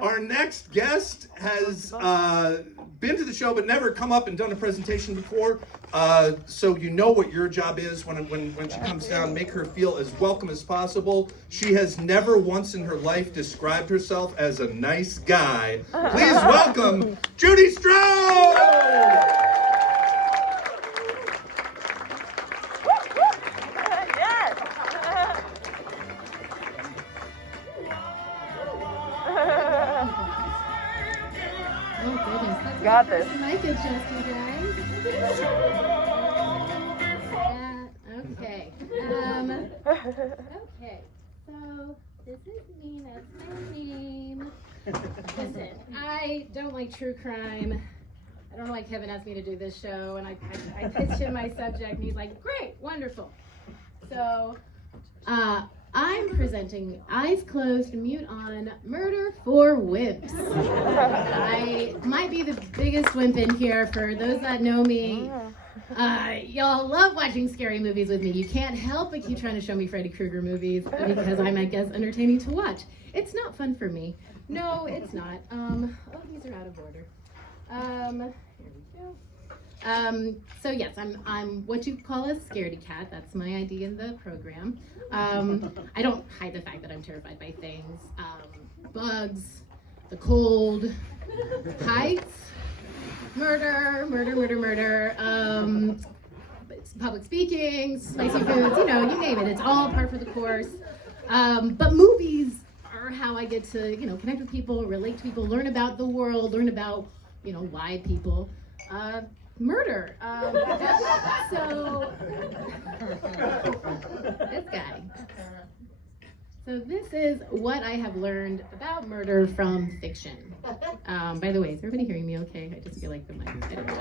Our next guest has been to the show but never come up and done a presentation before. So you know what your job is when she comes down. Make her feel as welcome as possible. She has never once in her life described herself as a nice guy. Please welcome Judy Strode! Got this. Mic adjusted, guys. Okay. Okay. So this is me. That's my name. Listen, I don't like true crime. I don't know why Kevin asked me to do this show, and I pitched him my subject, and he's like, "Great, wonderful." So, I'm presenting Eyes Closed, Mute On, Murder4Wimps. I might be the biggest wimp in here. For those that know me, y'all love watching scary movies with me. You can't help but keep trying to show me Freddy Krueger movies because I'm, I guess, entertaining to watch. It's not fun for me. No, it's not. Oh, these are out of order. Here we go. So yes, I'm what you call a scaredy cat. That's my idea in the program. I don't hide the fact that I'm terrified by things. Bugs, the cold, heights, murder, public speaking, spicy foods, you know, you name it. It's all par for the course. But movies are how I get to, you know, connect with people, relate to people, learn about the world, learn about, you know, why people murder. So this guy. So this is what I have learned about murder from fiction. By the way, is everybody hearing me okay? I just feel like the mic. I don't know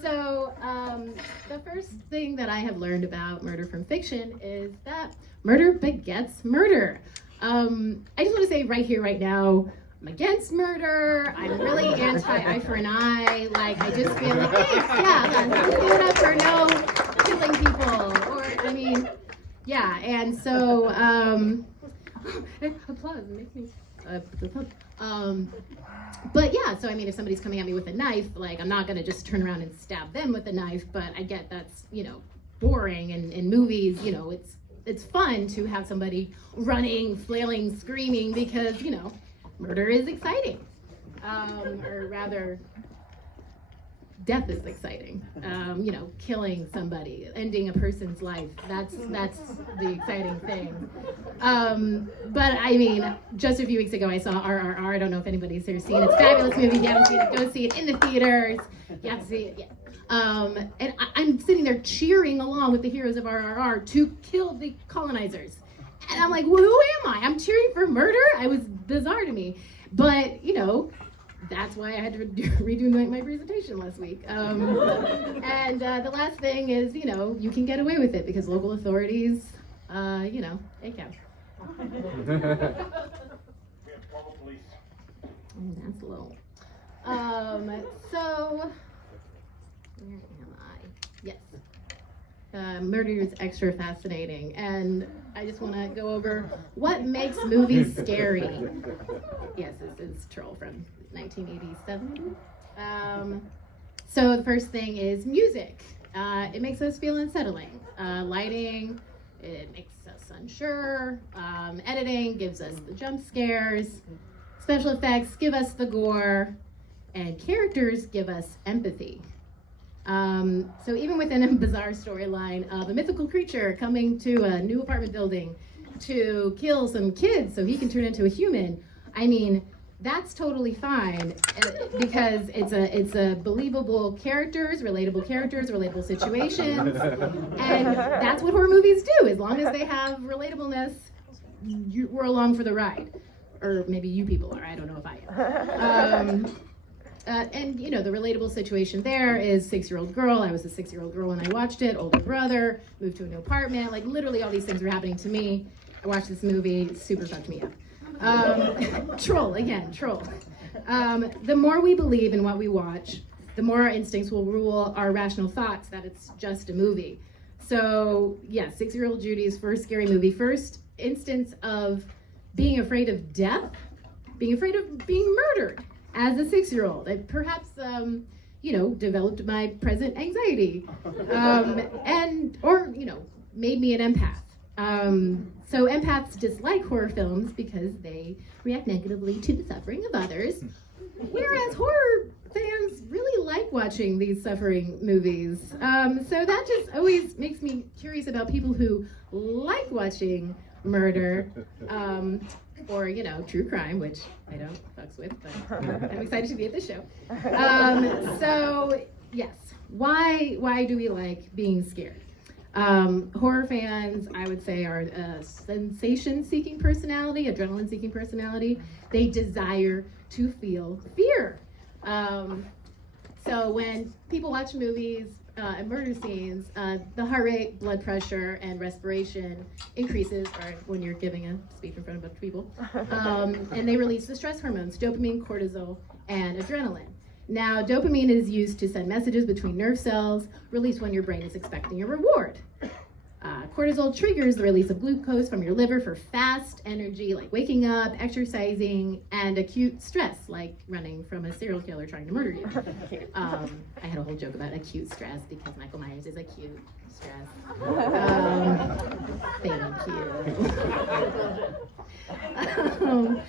So the first thing that I have learned about murder from fiction is that murder begets murder. I just want to say right here, right now, I'm against murder. I'm really anti-eye for an eye. Like, I just feel like, hey, yeah, let's give it up for no killing people. Or, I mean, yeah, and so, applause, makes me, but yeah, so I mean, if somebody's coming at me with a knife, like, I'm not gonna just turn around and stab them with a knife, but I get that's, you know, boring, and in movies, you know, it's fun to have somebody running, flailing, screaming, because, you know, murder is exciting. Or rather, death is exciting. You know, killing somebody, ending a person's life, that's the exciting thing. But I mean, just a few weeks ago I saw RRR. I don't know if anybody's here seen it. It's a fabulous movie. If you haven't seen it, go see it in the theaters. You have to see it, yeah. And I'm sitting there cheering along with the heroes of RRR to kill the colonizers. And I'm like, well, who am I? I'm cheering for murder? It was bizarre to me. But, you know, that's why I had to redo my presentation last week. And the last thing is, you know, you can get away with it because local authorities, you know, they can. That's low. So, where am I? Yes. Murder is extra fascinating, and I just want to go over what makes movies scary. Yes, this is Troll from 1987. So the first thing is music. It makes us feel unsettling. Lighting, it makes us unsure. Editing gives us the jump scares. Special effects give us the gore, and characters give us empathy. So even within a bizarre storyline of a mythical creature coming to a new apartment building to kill some kids so he can turn into a human, I mean, that's totally fine because it's a believable characters, relatable situations, and that's what horror movies do. As long as they have relatableness, we're along for the ride. Or maybe you people are, I don't know if I am. And you know, the relatable situation there is 6-year-old girl. I was a 6-year-old girl when I watched it. Older brother, moved to a new apartment. Like literally all these things were happening to me. I watched this movie, it super fucked me up. Troll. The more we believe in what we watch, the more our instincts will rule our rational thoughts that it's just a movie. So, yeah, 6-year-old Judy's first scary movie, first instance of being afraid of death, being afraid of being murdered as a 6-year-old. I perhaps, developed my present anxiety, or made me an empath. So empaths dislike horror films because they react negatively to the suffering of others, whereas horror fans really like watching these suffering movies. So that just always makes me curious about people who like watching murder, or true crime, which I don't fucks with, but I'm excited to be at this show. So yes, why do we like being scared? Horror fans, I would say, are a sensation-seeking personality, adrenaline-seeking personality. They desire to feel fear. So when people watch movies and murder scenes, the heart rate, blood pressure, and respiration increases, or when you're giving a speech in front of a bunch of people. And they release the stress hormones, dopamine, cortisol, and adrenaline. Now, dopamine is used to send messages between nerve cells, released when your brain is expecting a reward. Cortisol triggers the release of glucose from your liver for fast energy, like waking up, exercising, and acute stress, like running from a serial killer trying to murder you. I had a whole joke about acute stress because Michael Myers is acute stress. Thank you.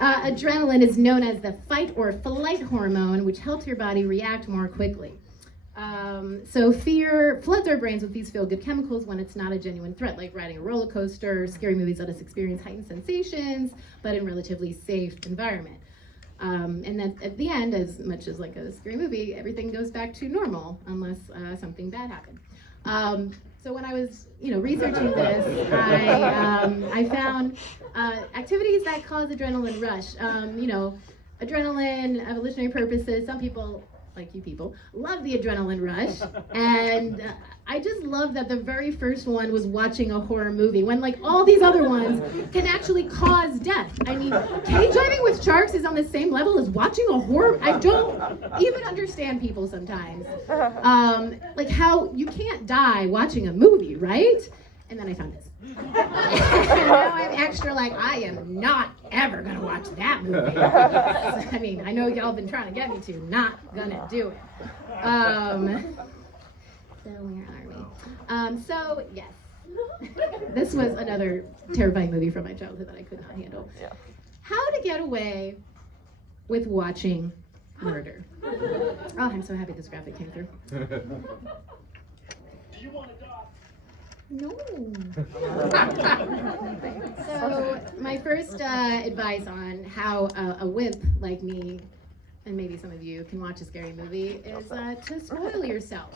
Adrenaline is known as the fight or flight hormone, which helps your body react more quickly. So fear floods our brains with these feel-good chemicals when it's not a genuine threat, like riding a roller coaster. Scary movies let us experience heightened sensations, but in relatively safe environment. And then at the end, as much as like a scary movie, everything goes back to normal unless something bad happened. So when I was, researching this, I found activities that cause adrenaline rush. Adrenaline, evolutionary purposes. Some people, like you people, love the adrenaline rush, and I just love that the very first one was watching a horror movie when like all these other ones can actually cause death. I mean, cage diving with sharks is on the same level as watching a horror. I don't even understand people sometimes. Like how you can't die watching a movie, right? And then I found this. And now I'm extra like, I am not ever gonna watch that movie. I mean, I know y'all been trying to get me to, not gonna do it. So where are we? So yes, this was another terrifying movie from my childhood that I could not handle. Yeah. How to get away with watching murder. Oh, I'm so happy this graphic came through. No. So my first advice on how a wimp like me, and maybe some of you, can watch a scary movie is to spoil yourself.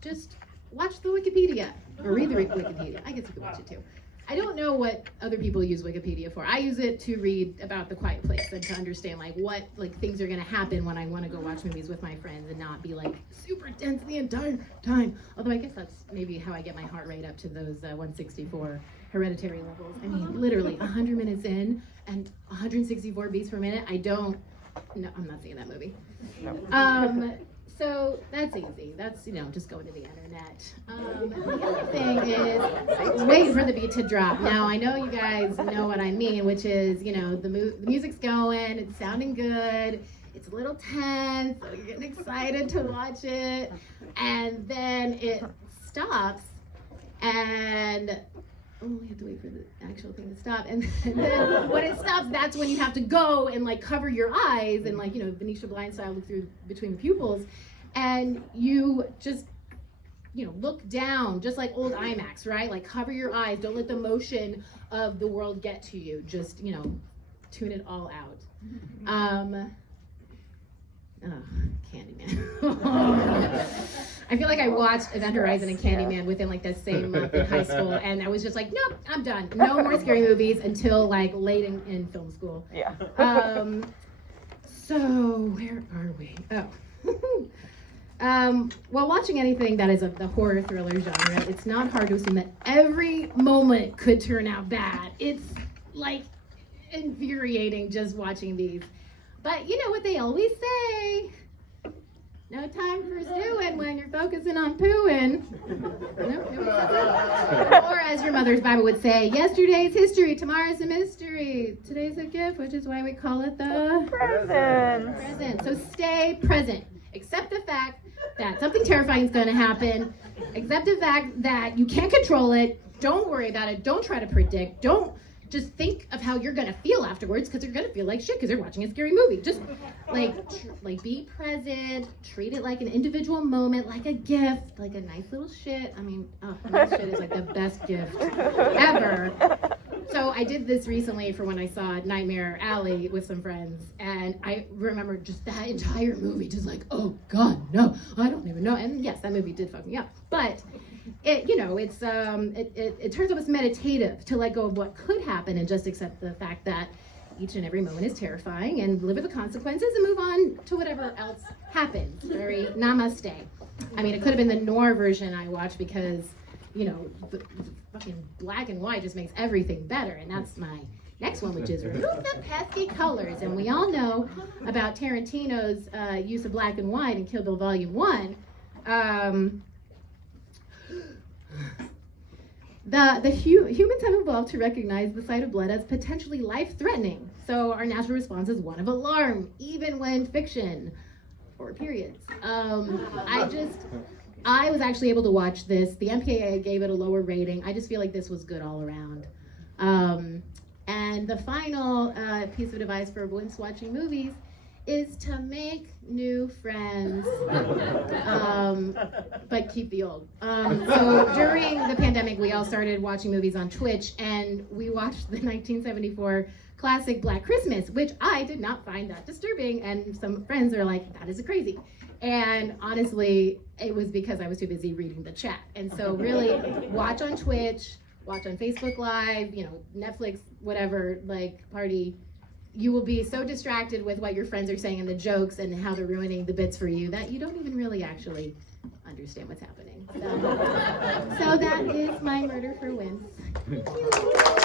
Just watch the Wikipedia, or read the Wikipedia. I guess you could watch it too. I don't know what other people use Wikipedia for. I use it to read about The Quiet Place and to understand what things are gonna happen when I wanna go watch movies with my friends and not be super tense the entire time. Although I guess that's maybe how I get my heart rate up to those 164 hereditary levels. I mean, literally 100 minutes in and 164 beats per minute. No, I'm not seeing that movie. So that's easy. That's, just going to the internet. The other thing is wait for the beat to drop. Now, I know you guys know what I mean, which is, the music's going, it's sounding good, it's a little tense, so you're getting excited to watch it, and then it stops, and we have to wait for the actual thing to stop, and then when it stops, that's when you have to go and cover your eyes and Venetia Blind style, look through between the pupils, and you just look down, just like old IMAX, right? Cover your eyes, don't let the motion of the world get to you, just tune it all out. Candyman. I feel like I watched Event Horizon and Candyman within the same month in high school, and I was just like, nope, I'm done. No more scary movies until late in film school. Yeah. So where are we? While watching anything that is of the horror thriller genre, it's not hard to assume that every moment could turn out bad. It's infuriating just watching these. But you know what they always say? No time for stewing when you're focusing on pooing. Or as your mother's Bible would say, yesterday's history, tomorrow's a mystery. Today's a gift, which is why we call it the present. So stay present. Accept the fact that something terrifying is going to happen. Accept the fact that you can't control it. Don't worry about it. Don't try to predict. Don't just think of how you're gonna feel afterwards, because you're gonna feel like shit because you're watching a scary movie. Just like be present, treat it like an individual moment, like a gift, like a nice little shit. I mean, nice shit is like the best gift ever. So I did this recently for when I saw Nightmare Alley with some friends, and I remember just that entire movie, just like, oh God, no, I don't even know. And yes, that movie did fuck me up, but it, you know, it's it turns out it's meditative to let go of what could happen and just accept the fact that each and every moment is terrifying and live with the consequences and move on to whatever else happens. Very namaste. I mean, it could have been the Noir version I watched because, you know, the fucking black and white just makes everything better, and that's my next one, which is remove the pesky colors. And we all know about Tarantino's use of black and white in Kill Bill Volume 1. Humans have evolved to recognize the sight of blood as potentially life-threatening. So our natural response is one of alarm, even when fiction or periods. I was actually able to watch this. The MPAA gave it a lower rating. I just feel like this was good all around. And the final piece of advice for wimps watching movies is to make new friends, but keep the old. So during the pandemic, we all started watching movies on Twitch, and we watched the 1974 classic Black Christmas, which I did not find that disturbing, and some friends are like, that is crazy. And honestly, it was because I was too busy reading the chat. And so really, watch on Twitch, watch on Facebook Live, you know, Netflix, whatever, like, party. You will be so distracted with what your friends are saying and the jokes and how they're ruining the bits for you that you don't even really actually understand what's happening. So that is my Murder for Wimps. Thank you.